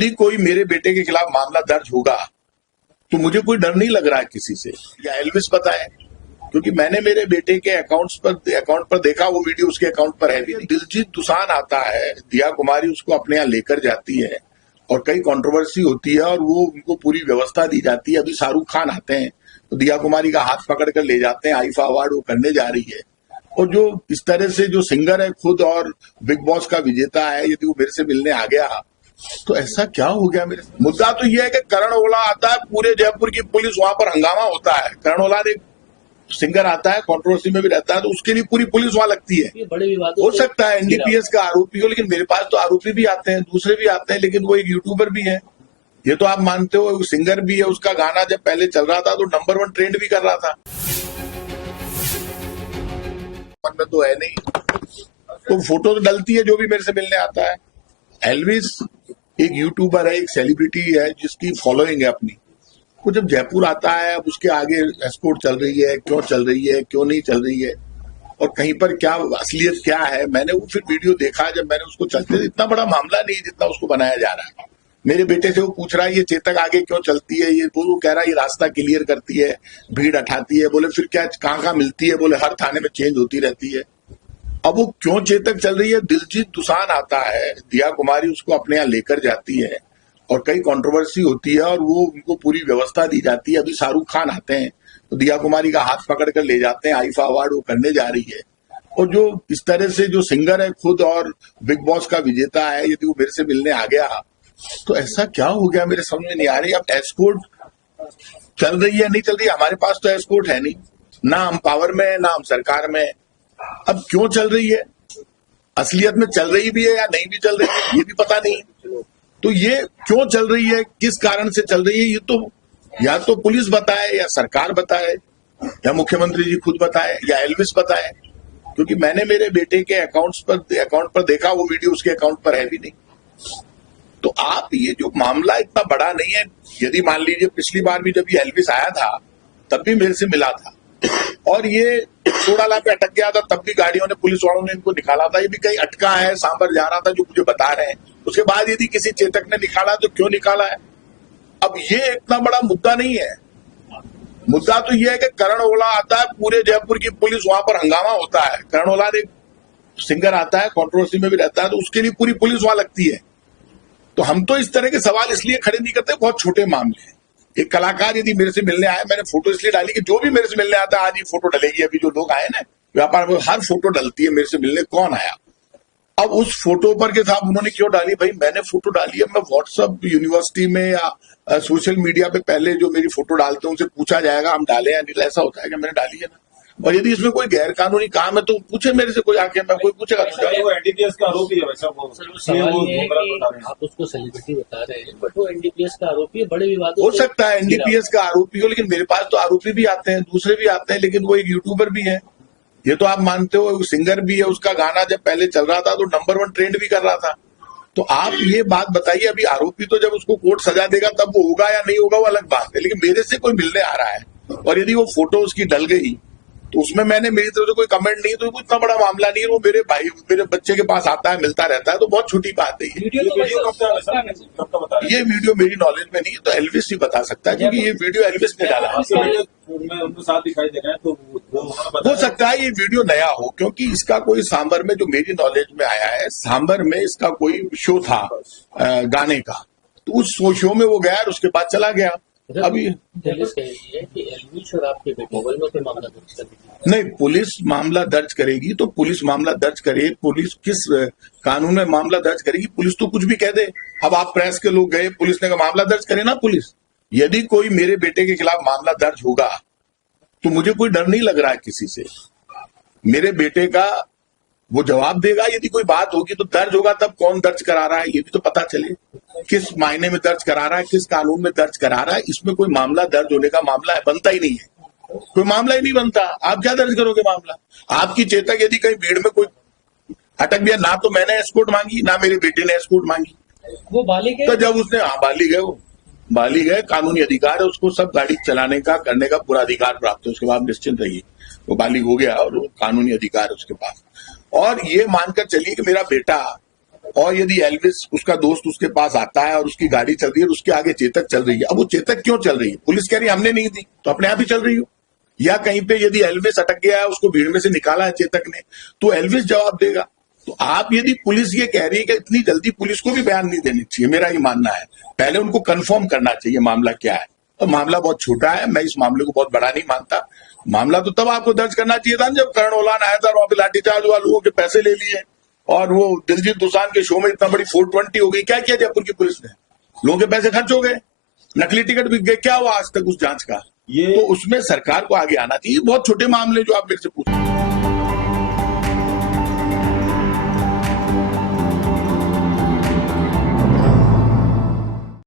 यदि कोई मेरे बेटे के खिलाफ मामला दर्ज होगा तो मुझे कोई डर नहीं लग रहा है किसी से। या एल्विस बताए, क्योंकि मैंने मेरे बेटे के अकाउंट पर देखा, वो वीडियो उसके अकाउंट पर है भी नहीं। दिलजीत दोसांझ आता है, दिया कुमारी उसको अपने यहाँ लेकर जाती है और कई कंट्रोवर्सी होती है और वो उनको पूरी व्यवस्था दी जाती है। अभी शाहरुख खान आते हैं तो दिया कुमारी का हाथ पकड़ कर ले जाते हैं, आईफा अवार्ड वो करने जा रही है। और जो इस तरह से जो सिंगर है खुद और बिग बॉस का विजेता है, यदि वो मेरे से मिलने आ गया तो ऐसा क्या हो गया मेरे से? मुद्दा तो यह है कि करण ओला आता है, पूरे जयपुर की पुलिस वहां पर हंगामा होता है। करण ओला ने सिंगर आता है, कंट्रोवर्सी में भी रहता है, तो उसके लिए पूरी पुलिस वहां लगती है। बड़े विवाद हो सकता है एनडीपीएस का आरोपी हो, लेकिन मेरे पास तो आरोपी भी आते हैं, दूसरे भी आते हैं, लेकिन वो एक यूट्यूबर भी है। ये तो आप मानते हो, सिंगर भी है। उसका गाना जब पहले चल रहा था तो नंबर 1 ट्रेंड भी कर रहा था। मन में तो है नहीं, तो फोटो तो डलती है जो भी मेरे से मिलने आता है। एल्विस एक यूट्यूबर है, एक सेलिब्रिटी है जिसकी फॉलोइंग है अपनी। वो जब जयपुर आता है, अब उसके आगे एस्कोर्ट चल रही है, क्यों चल रही है, क्यों नहीं चल रही है, और कहीं पर क्या असलियत क्या है। मैंने वो फिर वीडियो देखा, जब मैंने उसको चलते, इतना बड़ा मामला नहीं जितना उसको बनाया जा रहा है। मेरे बेटे से वो पूछ रहा है ये चेतक आगे क्यों चलती है, ये वो कह रहा है ये रास्ता क्लियर करती है, भीड़ हटाती है। बोले फिर क्या कहाँ मिलती है, बोले हर थाने में चेंज होती रहती है। अब वो क्यों चेतक चल रही है? दिलजीत दोसांझ आता है, दिया कुमारी उसको अपने यहाँ लेकर जाती है और कई कंट्रोवर्सी होती है और वो उनको पूरी व्यवस्था दी जाती है। अभी शाहरुख खान आते हैं तो दिया कुमारी का हाथ पकड़ कर ले जाते हैं, आईफा अवार्ड वो करने जा रही है। और जो इस तरह से जो सिंगर है खुद और बिग बॉस का विजेता है, यदि वो मेरे से मिलने आ गया तो ऐसा क्या हो गया मेरे समझ में नहीं आ रही। अब एस्कोर्ट चल रही है नहीं चल रही है, हमारे पास तो एस्कोर्ट है नहीं, ना हम पावर में है ना हम सरकार में है। अब क्यों चल रही है, असलियत में चल रही भी है या नहीं भी चल रही है ये भी पता नहीं। तो ये क्यों चल रही है, किस कारण से चल रही है, ये तो या तो पुलिस बताए या सरकार बताए या मुख्यमंत्री जी खुद बताए या एल्विस बताए। क्योंकि मैंने मेरे बेटे के अकाउंट पर देखा, वो वीडियो उसके अकाउंट पर है भी नहीं। तो आप ये जो मामला इतना बड़ा नहीं है। यदि मान लीजिए पिछली बार भी जब ये एल्विस आया था तब भी मेरे से मिला था और ये सोडाला पे अटक गया था, तब भी गाड़ियों ने, पुलिस वालों ने इनको निकाला था। ये भी कहीं अटका है, सांबर जा रहा था, जो मुझे बता रहे हैं। उसके बाद यदि किसी चेतक ने निकाला तो क्यों निकाला है? अब ये इतना बड़ा मुद्दा नहीं है। मुद्दा तो ये है कि करण ओला आता है, पूरे जयपुर की पुलिस वहां पर हंगामा होता है। करण ओला ने सिंगर आता है, कंट्रोवर्सी में भी रहता है, तो उसके लिए पूरी पुलिस वहां लगती है। तो हम तो इस तरह के सवाल इसलिए खड़े नहीं करते, बहुत छोटे मामले हैं। एक कलाकार यदि मेरे से मिलने आए, मैंने फोटो इसलिए डाली कि जो भी मेरे से मिलने आता है, आज ये फोटो डलेगी। अभी जो लोग आए ना व्यापार में, हर फोटो डलती है मेरे से मिलने कौन आया। अब उस फोटो पर के साथ उन्होंने क्यों डाली? भाई मैंने फोटो डाली है, मैं व्हाट्सएप यूनिवर्सिटी में या सोशल मीडिया पे पहले जो मेरी फोटो डालते हैं उनसे पूछा जाएगा हम डाले या नहीं। ऐसा होता है कि मैंने डाली है ना। और यदि इसमें कोई गैर कानूनी काम है तो पूछे मेरे से, कोई आके, मैं कोई पूछेगा तो वो एनडीपीएस का आरोपी है वैसा। वो सवाल ये है कि आप उसको सेलिब्रिटी बता रहे हैं, बट वो एनडीपीएस का आरोपी है। बड़े विवाद हो सकता है एनडीपीएस का आरोपी हो, लेकिन मेरे पास तो आरोपी भी आते हैं, दूसरे भी आते हैं, लेकिन वो एक यूट्यूबर भी है। ये तो आप मानते हो, सिंगर भी है। उसका गाना जब पहले चल रहा था तो नंबर 1 ट्रेंड भी कर रहा था। तो आप ये बात बताइए, अभी आरोपी तो जब उसको कोर्ट सजा देगा तब वो होगा या नहीं होगा वो अलग बात है। लेकिन मेरे से कोई मिलने आ रहा है और यदि वो फोटो उसकी डल गई तो उसमें मैंने, मेरी तरफ से कोई कमेंट नहीं, तो इतना बड़ा मामला नहीं है। वो मेरे भाई, मेरे बच्चे के पास आता है, मिलता रहता है, तो बहुत छोटी बात है ये। ये वीडियो मेरी नॉलेज में नहीं है, तो एल्विस ही बता सकता है, क्योंकि ये वीडियो एल्विस ने डाला। उनको साथ दिखाई दे रहे हैं, तो हो सकता है ये वीडियो नया हो, क्योंकि इसका कोई सांबर में, जो मेरी नॉलेज में आया है, सांबर में इसका कोई शो था गाने का, तो उस शो में वो गया और उसके बाद चला गया। अभी पुलिस कह रही है कि एल्विस और आपके बेटे दोनों पे मामला दर्ज कर दीजिए। नहीं, पुलिस मामला दर्ज करेगी तो पुलिस मामला दर्ज करे। पुलिस किस कानून में मामला दर्ज करेगी? पुलिस तो कुछ भी कह दे। अब आप प्रेस के लोग गए, पुलिस ने कहा मामला दर्ज करे ना पुलिस। यदि कोई मेरे बेटे के खिलाफ मामला दर्ज होगा तो मुझे कोई डर नहीं लग रहा है किसी से। मेरे बेटे का वो जवाब देगा। यदि कोई बात होगी तो दर्ज होगा, तब कौन दर्ज करा रहा है ये भी तो पता चले, किस मायने में दर्ज करा रहा है, किस कानून में दर्ज करा रहा है। इसमें कोई मामला दर्ज होने का मामला है, बनता ही नहीं है, कोई मामला ही नहीं बनता। आप क्या दर्ज करोगे मामला? आपकी चेतक यदि कहीं भीड़ में कोई अटक गया, ना तो मैंने एस्कोर्ट मांगी ना मेरे बेटे ने एस्कोर्ट मांगी। वो बालिग है, तो जब उसने, हाँ बालिग है, वो बालिग है, कानूनी अधिकार है उसको, सब गाड़ी चलाने का करने का पूरा अधिकार प्राप्त है। उसके बाद निश्चिंत रहिए, वो बालिग हो गया और वो कानूनी अधिकार है उसके पास। और ये मानकर चलिए कि मेरा बेटा और यदि एल्विस उसका दोस्त उसके पास आता है और उसकी गाड़ी चल रही है और उसके आगे चेतक चल रही है, अब वो चेतक क्यों चल रही है? पुलिस कह रही है हमने नहीं दी, तो अपने आप ही चल रही हो। या कहीं पे यदि एल्विस अटक गया है, उसको भीड़ में से निकाला है चेतक ने, तो एल्विस जवाब देगा। तो आप यदि पुलिस ये कह रही है कि इतनी जल्दी पुलिस को भी बयान नहीं देनी चाहिए, मेरा ये मानना है, पहले उनको कंफर्म करना चाहिए मामला क्या है। तो मामला बहुत छोटा है, मैं इस मामले को बहुत बड़ा नहीं मानता। मामला तो तब आपको दर्ज करना चाहिए था जब करण ओलान आया था और वहां पे लाठीचार्ज हुआ, लोगों के पैसे ले लिए और वो दिलजीत दोसांझ के शो में इतना बड़ी 420 हो गई। क्या किया जयपुर की पुलिस ने? लोगों के पैसे खर्च हो गए, नकली टिकट बिक गए, क्या हुआ आज तक उस जांच का? ये तो उसमें सरकार को आगे आना चाहिए। बहुत छोटे मामले जो आप मेरे से पूछ रहे हैं।